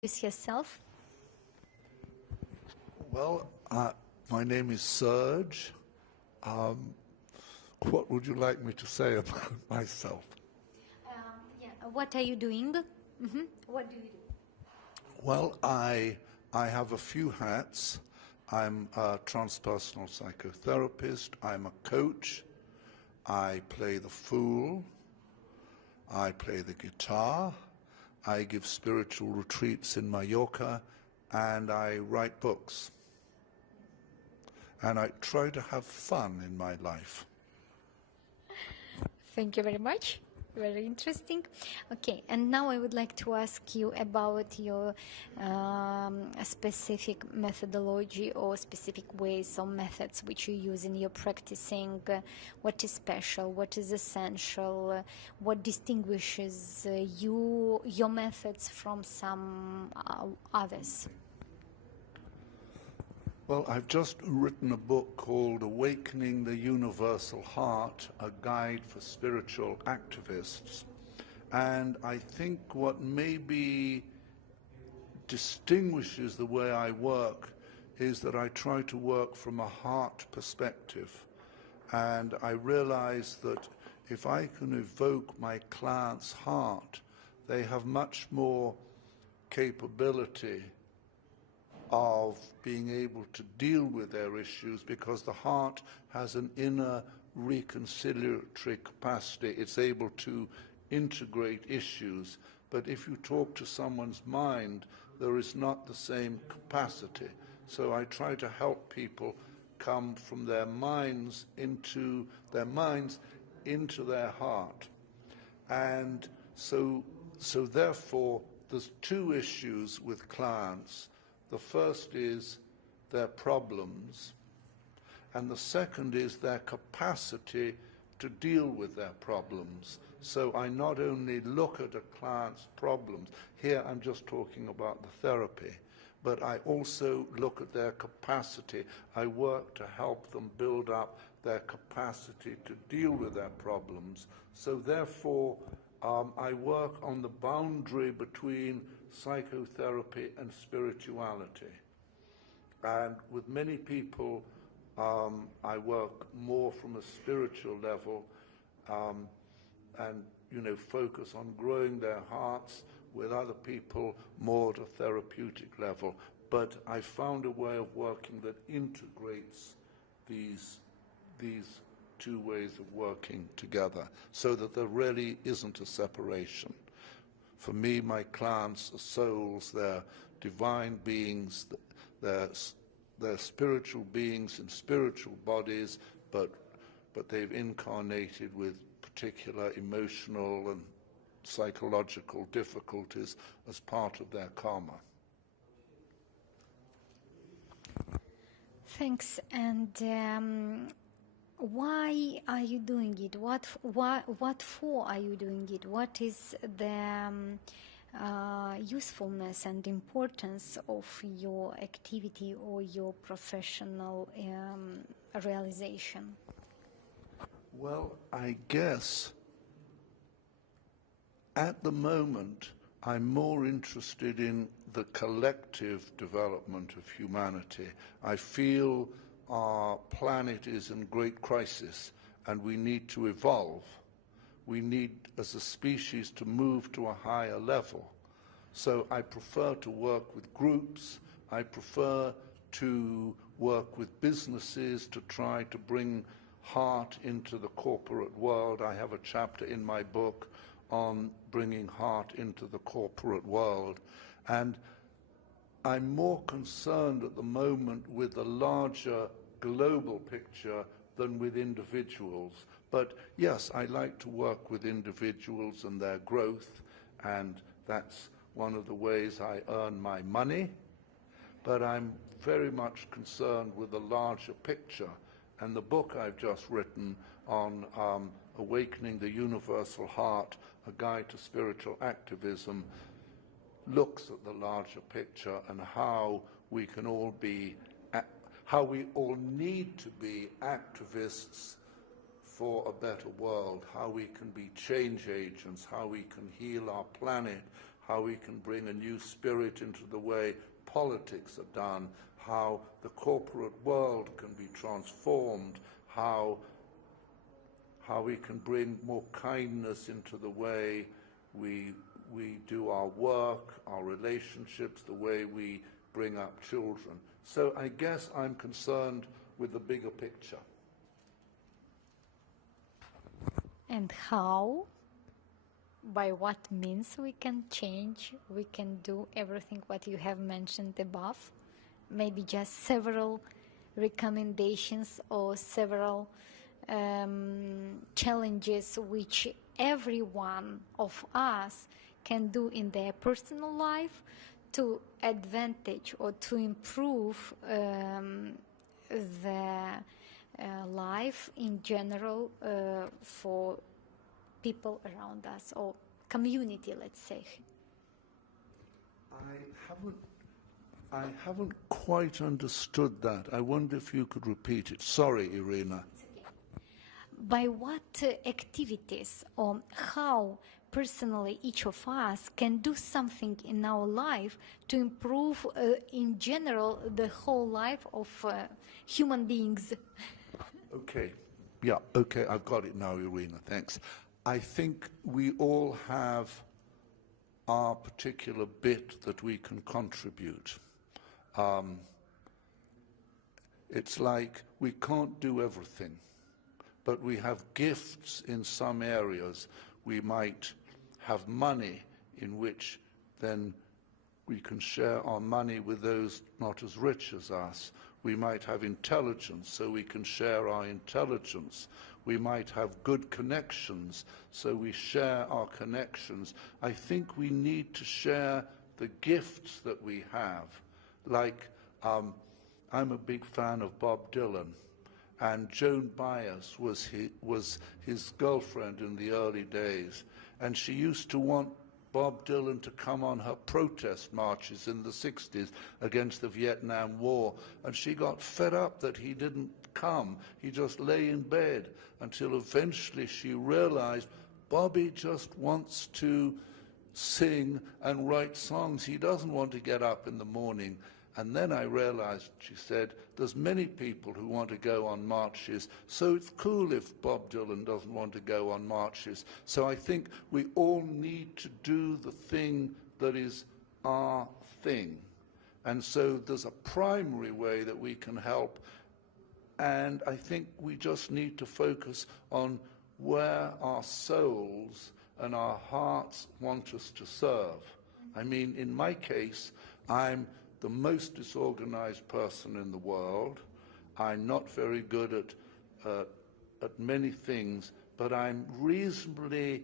introduce yourself? Well, my name is Serge. What would you like me to say about myself? What are you doing? What do you do? Well, I have a few hats. I'm a transpersonal psychotherapist. I'm a coach. I play the fool. I play the guitar. I give spiritual retreats in Mallorca, and I write books. And I try to have fun in my life. Thank you very much. Very interesting. Okay, and now I would like to ask you about your specific methodology or specific ways or methods which you use in your practicing. What is special? What is essential? What distinguishes your methods from some others? Well, I've just written a book called Awakening the Universal Heart, a guide for spiritual activists. And I think what maybe distinguishes the way I work is that I try to work from a heart perspective. And I realize that if I can evoke my client's heart, they have much more capability of being able to deal with their issues, because the heart has an inner reconciliatory capacity. It's able to integrate issues. But if you talk to someone's mind, there is not the same capacity. So I try to help people come from their minds into their heart. And so therefore, there's two issues with clients. The first is their problems, and the second is their capacity to deal with their problems. So I not only look at a client's problems, here I'm just talking about the therapy, but I also look at their capacity. I work to help them build up their capacity to deal with their problems. So therefore, I work on the boundary between psychotherapy and spirituality. And with many people, I work more from a spiritual level, and focus on growing their hearts. With other people, more at a therapeutic level. But I found a way of working that integrates these two ways of working together, so that there really isn't a separation. For me, my clients are souls, they're divine beings, they're spiritual beings in spiritual bodies, but they've incarnated with particular emotional and psychological difficulties as part of their karma. Thanks. And why are you doing it? What for are you doing it? What is the usefulness and importance of your activity or your professional realization? Well, I guess at the moment I'm more interested in the collective development of humanity. I feel our planet is in great crisis and we need to evolve. We need, as a species, to move to a higher level. So I prefer to work with groups. I prefer to work with businesses to try to bring heart into the corporate world. I have a chapter in my book on bringing heart into the corporate world. And I'm more concerned at the moment with the larger global picture than with individuals. But yes, I like to work with individuals and their growth, and that's one of the ways I earn my money. But I'm very much concerned with the larger picture. And the book I've just written on Awakening the Universal Heart, a guide to spiritual activism, looks at the larger picture and how we can all be, how we all need to be activists for a better world, how we can be change agents, how we can heal our planet, how we can bring a new spirit into the way politics are done, how the corporate world can be transformed, how we can bring more kindness into the way we do our work, our relationships, the way we bring up children. So I guess I'm concerned with the bigger picture. And how, by what means we can change, we can do everything what you have mentioned above? Maybe just several recommendations or several challenges which every one of us can do in their personal life to advantage or to improve the life in general for people around us, or community, let's say. I haven't quite understood that. I wonder if you could repeat it. Sorry, Irina. By what activities or how personally each of us can do something in our life to improve in general the whole life of human beings? Okay. Yeah, okay, I've got it now, Irina, thanks. I think we all have our particular bit that we can contribute. It's like we can't do everything, but we have gifts in some areas. We might have money in which then we can share our money with those not as rich as us. We might have intelligence, so we can share our intelligence. We might have good connections, so we share our connections. I think we need to share the gifts that we have. Like, I'm a big fan of Bob Dylan, and Joan Baez was his girlfriend in the early days, and she used to want Bob Dylan to come on her protest marches in the 60s against the Vietnam War, and she got fed up that he didn't come. He just lay in bed until eventually she realized Bobby just wants to sing and write songs. He doesn't want to get up in the morning. And then I realized, she said, there's many people who want to go on marches, so it's cool if Bob Dylan doesn't want to go on marches. So I think we all need to do the thing that is our thing. And so there's a primary way that we can help, and I think we just need to focus on where our souls and our hearts want us to serve. I mean, in my case, I'm the most disorganized person in the world. I'm not very good at many things, but I'm reasonably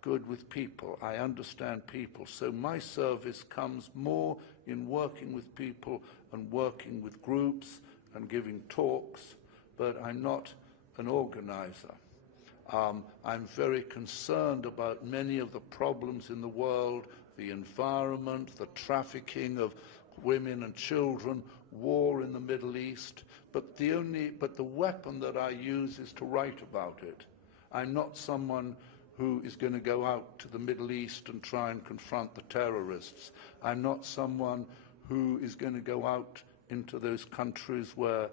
good with people. I understand people. So my service comes more in working with people and working with groups and giving talks, but I'm not an organizer. I'm very concerned about many of the problems in the world, the environment, the trafficking of women and children, war in the Middle East, but the weapon that I use is to write about it. I'm not someone who is going to go out to the Middle East and try and confront the terrorists. I'm not someone who is going to go out into those countries where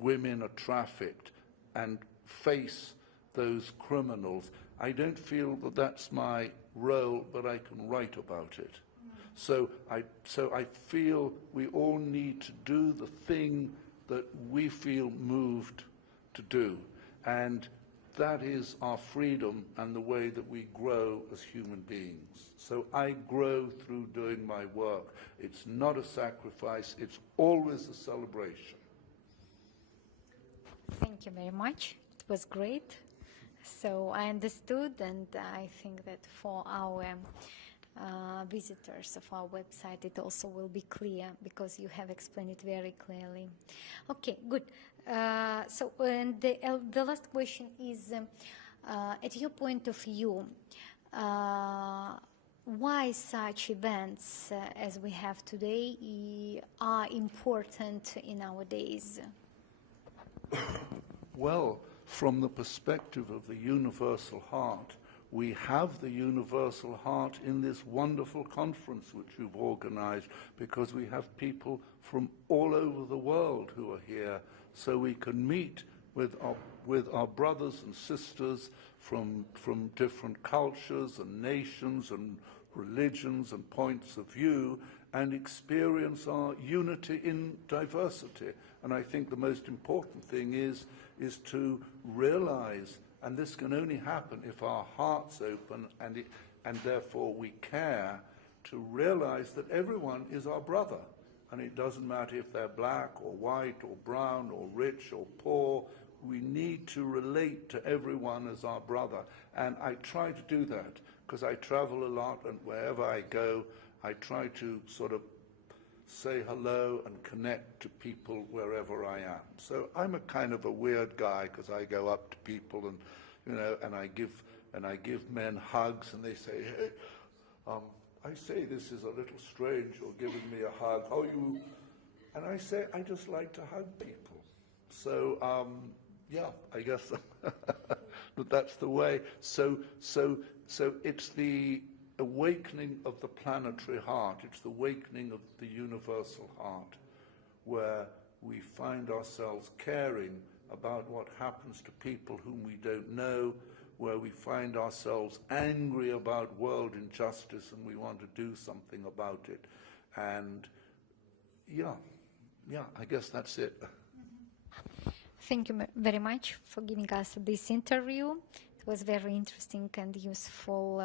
women are trafficked and face those criminals. I don't feel that that's my role, but I can write about it. So I feel we all need to do the thing that we feel moved to do. And that is our freedom and the way that we grow as human beings. So I grow through doing my work. It's not a sacrifice, it's always a celebration. Thank you very much. It was great. So I understood, and I think that for our visitors of our website, it also will be clear because you have explained it very clearly. Okay, good. So and the last question is, at your point of view, why such events as we have today are important in our days? Well, from the perspective of the universal heart, we have the universal heart in this wonderful conference which you've organized, because we have people from all over the world who are here, so we can meet with our brothers and sisters from different cultures and nations and religions and points of view, and experience our unity in diversity. And I think the most important thing is to realize, and this can only happen if our heart's open and therefore we care, to realize that everyone is our brother. And it doesn't matter if they're black or white or brown or rich or poor. We need to relate to everyone as our brother. And I try to do that because I travel a lot, and wherever I go, I try to sort of say hello and connect to people wherever I am. So I'm a kind of a weird guy because I go up to people and, you know, and I give men hugs, and they say, hey, I say this is a little strange, you're giving me a hug. How you? And I say, I just like to hug people. So yeah, I guess that that's the way. So it's the awakening of the planetary heart. It's the awakening of the universal heart, where we find ourselves caring about what happens to people whom we don't know, where we find ourselves angry about world injustice and we want to do something about it. And yeah, I guess that's it. Thank you very much for giving us this interview. It was very interesting and useful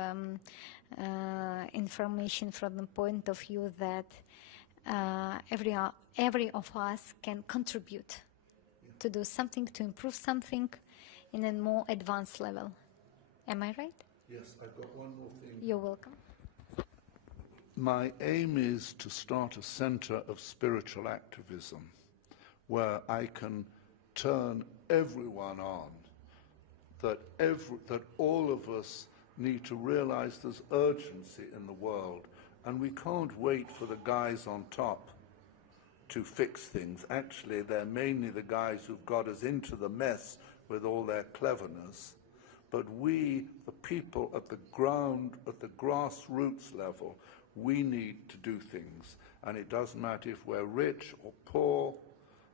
information from the point of view that every of us can contribute to do something, to improve something in a more advanced level. Am I right? Yes, I've got one more thing. You're welcome. My aim is to start a center of spiritual activism where I can turn everyone on, that all of us need to realize there's urgency in the world, and we can't wait for the guys on top to fix things. Actually, they're mainly the guys who've got us into the mess with all their cleverness. But we, the people at the ground, at the grassroots level, we need to do things. And it doesn't matter if we're rich or poor.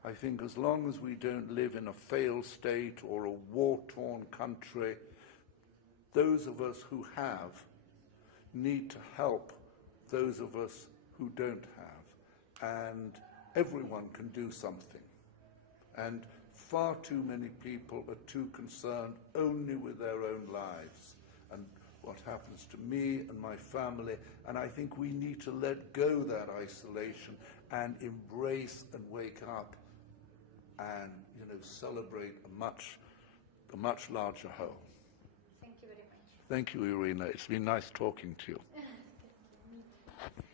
I think as long as we don't live in a failed state or a war-torn country, those of us who have need to help those of us who don't have. And everyone can do something. And far too many people are too concerned only with their own lives and what happens to me and my family. And I think we need to let go that isolation and embrace and wake up and, you know, celebrate a much larger whole. Thank you very much. Thank you, Irina. It's been nice talking to you.